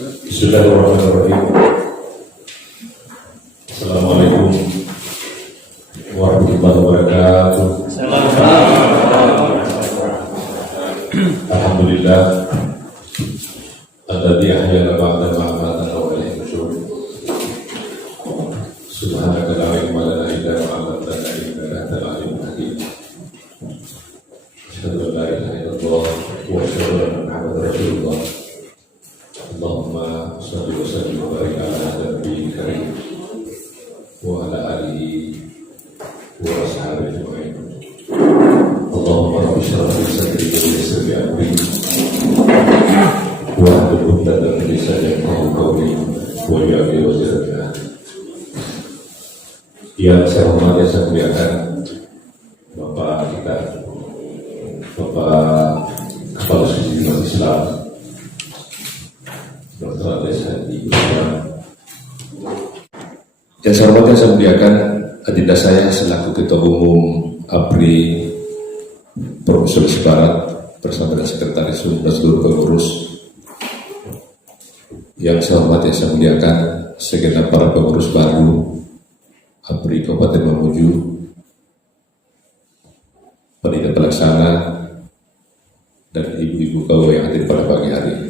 Bismillahirrahmanirrahim. Assalamualaikum warahmatullahi wabarakatuh. Alhamdulillah alladzi ahyana ba'da ma amatana wa ilaihi nusyur. Subhanaka la ilma lana illa ma 'allamtana innaka antal alimul hakim. Asyhadu an la ilaha illallah wa asyhadu anna Muhammadar Rasulullah. Allahumma shalli wa sallim wa barik ala nabiyil karim wa ala alihi wa ashabihi ajma'in. Allahumma rabbi shrah li sadri wa yassir li amri wa hlul 'uqdatam min lisani yafqahu qawli waj'al li wazran min amri. Yang saya hormati, saya muliakan Bapak kita, Bapak Kepala Suci Umat Islam Dr. Ades Hadi Usman. Yang saya hormati, saya muliakan adinda saya selaku Ketua Umum APRI Provinsi Sulawesi Barat bersama dengan Sekretaris Umum dan seluruh pengurus. Yang saya hormati, saya muliakan segenap para pengurus baru APRI Kabupaten Mamuju, panitia pelaksana, dan ibu-ibu kaum yang hadir pada pagi hari ini.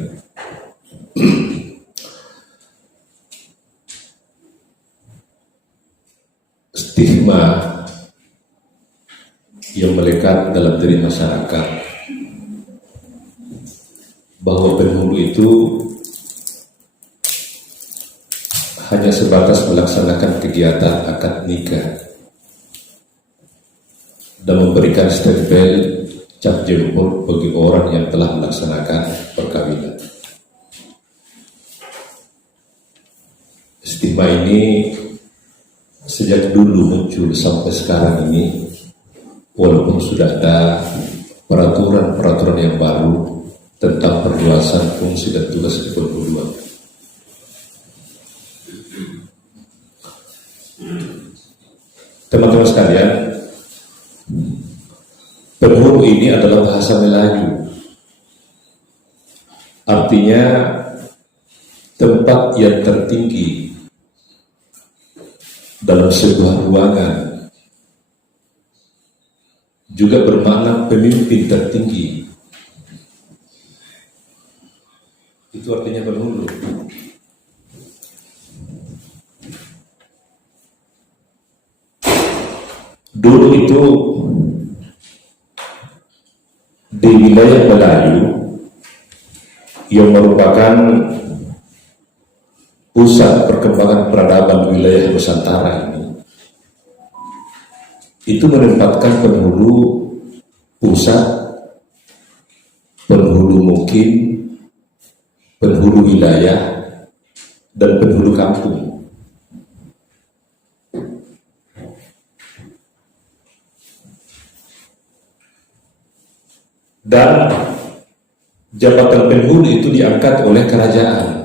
Stigma yang melekat dalam diri masyarakat bahwa penghulu itu hanya sebatas melaksanakan kegiatan akad nikah dan memberikan stempel cap jempol bagi orang yang telah melaksanakan perkawinan. Stigma ini sejak dulu muncul sampai sekarang ini, walaupun sudah ada peraturan-peraturan yang baru tentang perluasan fungsi dan tugas kepenghuluan. Teman-teman sekalian, penghulu ini adalah bahasa Melayu, artinya tempat yang tertinggi dalam sebuah ruangan, juga bermakna pemimpin tertinggi. Itu artinya penghulu. Dulu itu di wilayah Melayu yang merupakan pusat perkembangan peradaban wilayah Nusantara ini, itu menempatkan penghulu pusat, penghulu mukim, penghulu wilayah, dan penghulu kampung. Dan jabatan penghulu itu diangkat oleh kerajaan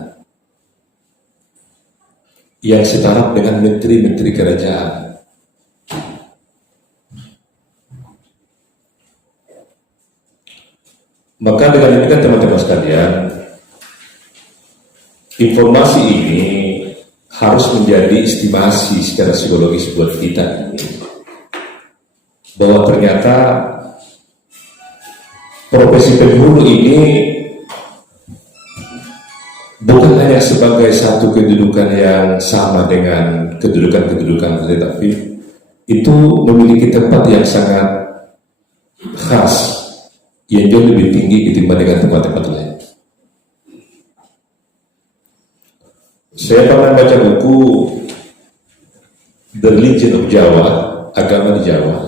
yang setara dengan menteri-menteri kerajaan. Maka dengan demikian teman-teman sekalian, informasi ini harus menjadi estimasi secara psikologis buat kita ini, bahwa ternyata profesi penghulu ini bukan hanya sebagai satu kedudukan yang sama dengan kedudukan-kedudukan, tetapi itu memiliki tempat yang sangat khas, yang jauh lebih tinggi ketimbang dengan tempat-tempat lain. Saya pernah baca buku The Religion of Jawa, Agama di Jawa,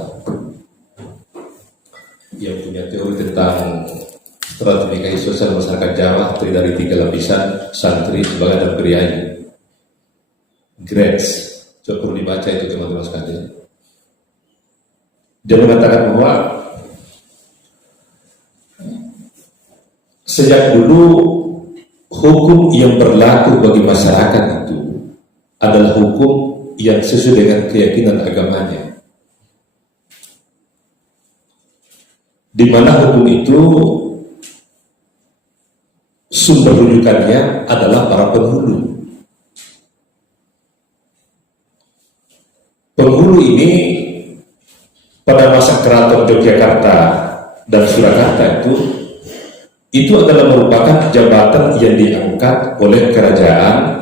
yang punya teori tentang stratifikasi sosial masyarakat Jawa terdiri dari 3 lapisan: santri, sebagai dan priai. Grades, coba perlu dibaca itu teman-teman sekalian. Dia mengatakan bahwa sejak dulu hukum yang berlaku bagi masyarakat itu adalah hukum yang sesuai dengan keyakinan agamanya, di mana hukum itu sumber rujukannya adalah para penghulu. Penghulu ini pada masa Keraton Yogyakarta dan Surakarta itu adalah merupakan jabatan yang diangkat oleh kerajaan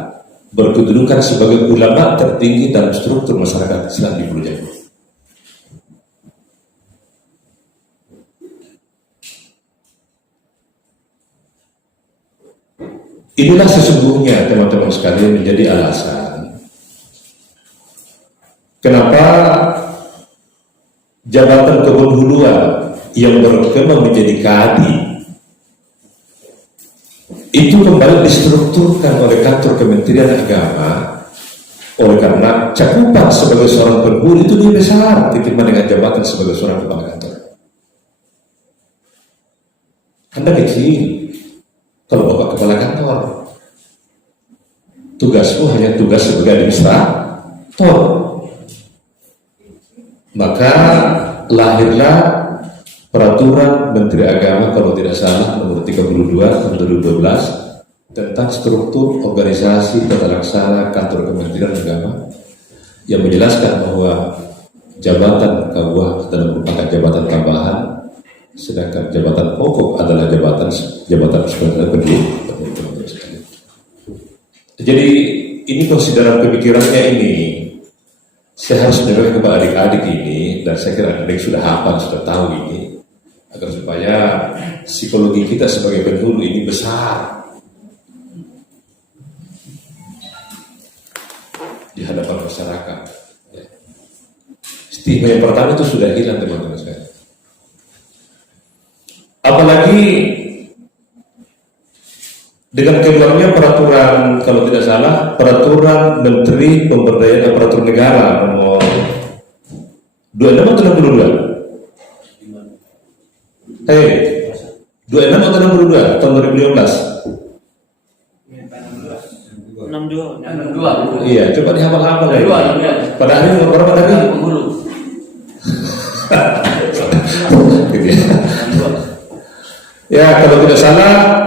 berkedudukan sebagai ulama tertinggi dalam struktur masyarakat Islam di Pulau Jawa. Inilah sesungguhnya teman-teman sekalian menjadi alasan kenapa jabatan kepenghuluan yang berkembang menjadi kadi itu kembali distrukturkan oleh kantor Kementerian Agama, oleh karena cakupan sebagai seorang penghulu itu lebih besar ketimbang dengan jabatan sebagai seorang kepala kantor. Anda kecil kalau bapak kepala kantor, tugasmu hanya tugas sebagai administrator. Maka lahirlah peraturan Menteri Agama kalau tidak salah nomor 32 tahun 2012 tentang struktur organisasi tata laksana kantor Kementerian Agama yang menjelaskan bahwa jabatan KUA adalah merupakan jabatan tambahan, sedangkan jabatan pokok adalah jabatan sebagai penghulu. Jadi ini konsideran pemikirannya ini. Saya harus menyampaikan kepada adik-adik ini, dan saya kira adik sudah hafal, sudah tahu ini, agar supaya psikologi kita sebagai penghulu ini besar di hadapan masyarakat. Stigma yang pertama itu sudah hilang teman-teman sekalian. Apalagi dengan keluarnya peraturan, kalau tidak salah, peraturan Menteri Pemberdayaan Aparatur Negara nomor 26 atau 62? 26 atau 62 tahun 2015? 62. Iya, coba dihafal-hafal ya. Pada hari nomor berapa tadi? Gitu ya. Ya, kalau tidak salah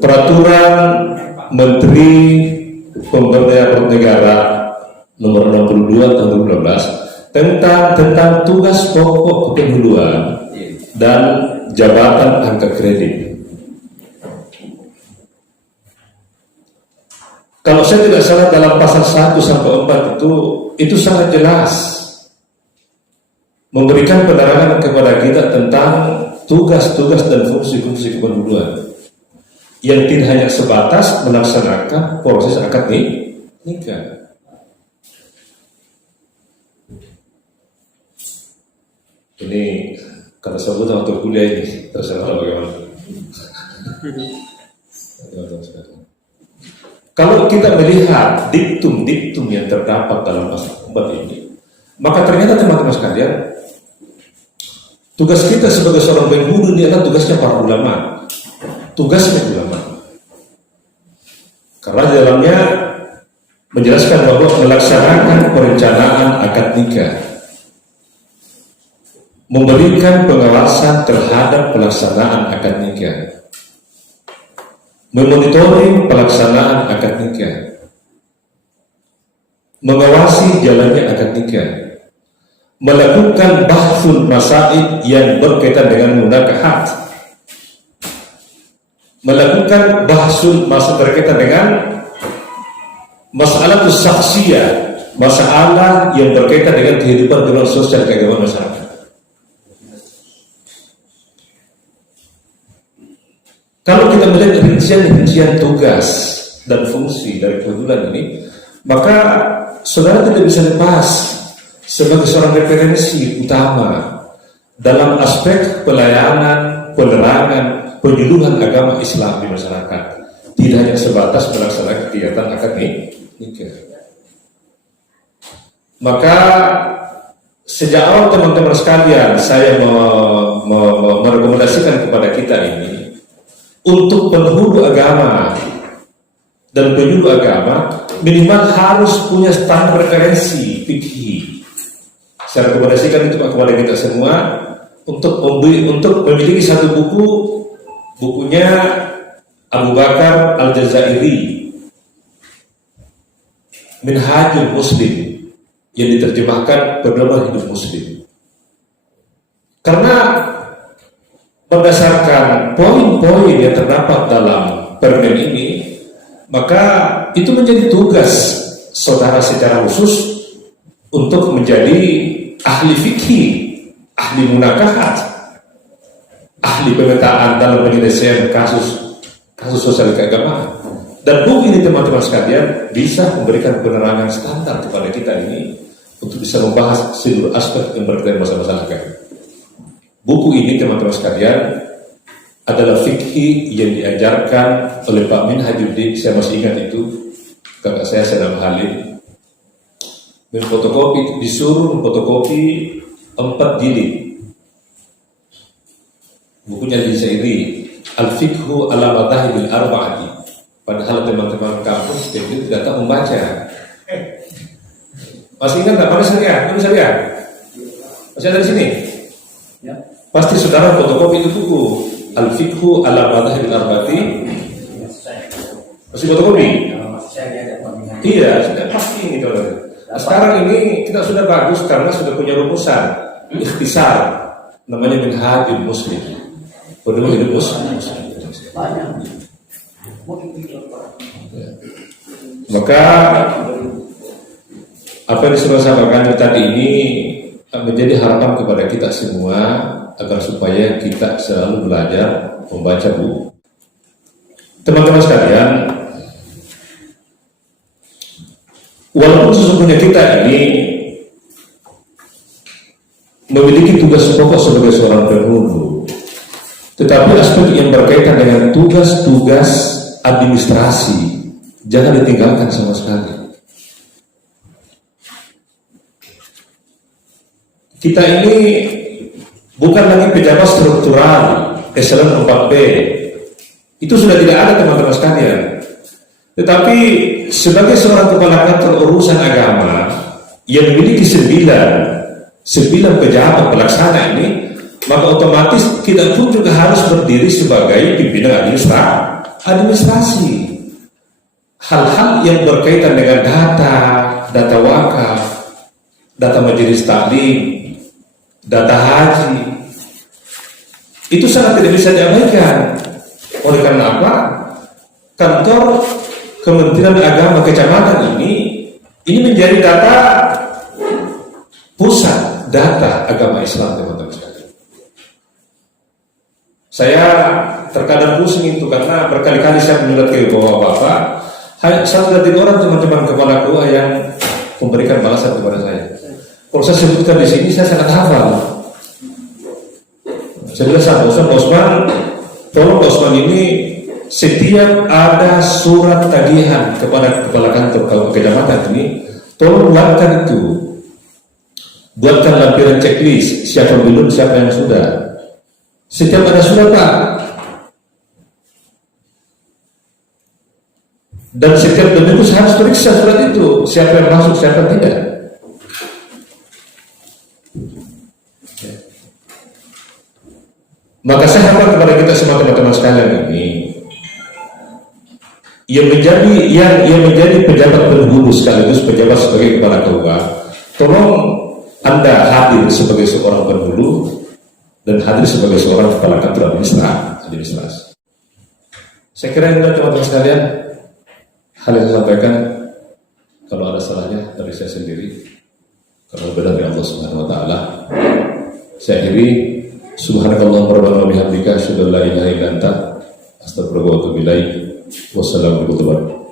peraturan Menteri Pemberdayaan Negara nomor 62 tahun 2012 tentang tugas pokok kepenghuluan dan jabatan angka kredit. Kalau saya tidak salah dalam pasal 1 sampai 4 itu sangat jelas memberikan penerangan kepada kita tentang tugas-tugas dan fungsi-fungsi kepenghuluan yang tidak hanya sebatas melaksanakan proses akad nikah. Ini kalau sebut waktu kuliah ini terserah bagaimana. Kalau kita melihat diktum-diktum yang terdapat dalam pasal 4 ini, maka ternyata teman-teman sekalian, tugas kita sebagai seorang penghulu ini adalah tugasnya para ulama. Tugasnya ulama. Karena di dalamnya menjelaskan bahwa melaksanakan perencanaan akad nikah, memberikan pengawasan terhadap pelaksanaan akad nikah, memonitoring pelaksanaan akad nikah, mengawasi jalannya akad nikah, melakukan bahsul masail yang berkaitan dengan munakahat, melakukan bahsul masalah berkaitan dengan masalah saksiyah, masalah yang berkaitan dengan kehidupan sosial keagamaan masyarakat. Kalau kita melihat rincian tugas dan fungsi dari kepenghuluan ini, maka saudara tidak bisa lepas sebagai seorang referensi utama dalam aspek pelayanan, penerangan, penyuluhan agama Islam di masyarakat, tidak hanya sebatas melaksanakan kegiatan akad nikah. Maka sejak awal teman-teman sekalian, saya merekomendasikan kepada kita ini untuk penghulu agama dan penyuluh agama minimal harus punya standar referensi fikih. Saya rekomendasikan itu kepada kita semua untuk memiliki satu bukunya Abu Bakar Al-Jazairi, Minhajul Muslim, yang diterjemahkan Pedoman Hidup Muslim. Karena berdasarkan poin-poin yang terdapat dalam permen ini, maka itu menjadi tugas saudara secara khusus untuk menjadi ahli fikih, ahli munakahat, ahli pemetaan dalam penyelesaian kasus sosial keagamaan. Dan buku ini teman-teman sekalian bisa memberikan penerangan standar kepada kita ini untuk bisa membahas seluruh aspek yang berkaitan masalah agama. Buku ini teman-teman sekalian adalah fikih yang diajarkan oleh Pak Minhajuddin. Saya masih ingat itu, kakak saya Saddam Halim disuruh memfotokopi 4 jilid bukunya Al-Jazairi, Al-Fiqhu ala Madhahibil Arba'ati. Padahal teman-teman kampus itu tidak tahu membaca. Masih ingat nggak? Mana saya? Ini saya. Masih ada di sini? Ya. Pasti saudara fotokopi itu buku Al-Fiqhu ala Madhahibil Arba'ati. Masih fotokopi? Iya, sudah pasti ini kalau. Nah, sekarang ini kita sudah bagus karena sudah punya rumusan ikhtisar, namanya Minhajul Muslim. Pedoman Hidup Muslim. Maka apa yang disuruh sampaikan tadi ini menjadi harapan kepada kita semua agar supaya kita selalu belajar membaca buku. Teman-teman sekalian, walaupun sesungguhnya kita ini memiliki tugas pokok sebagai seorang penghulu, tetapi aspek yang berkaitan dengan tugas-tugas administrasi jangan ditinggalkan sama sekali. Kita ini bukan lagi pejabat struktural eselon 4B. Itu sudah tidak ada teman-teman sekalian. Tetapi sebagai seorang kepala kantor urusan agama yang memiliki 9 pejabat pelaksana ini, maka otomatis kita pun juga harus berdiri sebagai pimpinan administrasi. Hal-hal yang berkaitan dengan data wakaf, data majelis taklim, data haji, itu sangat tidak bisa diabaikan. Oleh karena apa? Kantor Kementerian Agama Kecamatan ini menjadi data pusat data agama Islam, teman-teman sekalian. Saya terkadang pusing itu karena berkali-kali saya menyurat ke Bapak. Satu dari orang teman-teman kepala keluarga yang memberikan balasan kepada saya. Kalau saya sebutkan di sini, saya sangat hafal. Saya bilang sama Osman, tolong Osman ini setiap ada surat tagihan kepada kepala kantor kecamatan ini, tolong buatkan itu. Buatkan lampiran checklist, siapa belum, siapa yang sudah. Setiap ada surat Pak. Dan setiap minggu harus periksa surat itu, siapa yang masuk, siapa yang tidak. Maka saya harapkan kepada kita semua teman-teman sekalian ini yang menjadi pejabat penghulu sekaligus pejabat sebagai kepala keluarga, tolong Anda hadir sebagai seorang penghulu dan hadir sebagai seorang kepala kantor administrasi. Saya kira itu teman-teman sekalian hal yang disampaikan. Kalau ada salahnya dari saya sendiri, kalau benar dari Allah Subhanahu wa taala, saya akhiri. Subhanallah wa bihamdika asyhadu an la ilaha illa anta astaghfiruka wa atubu ilaik. Wassalamualaikum warahmatullahi wabarakatuh.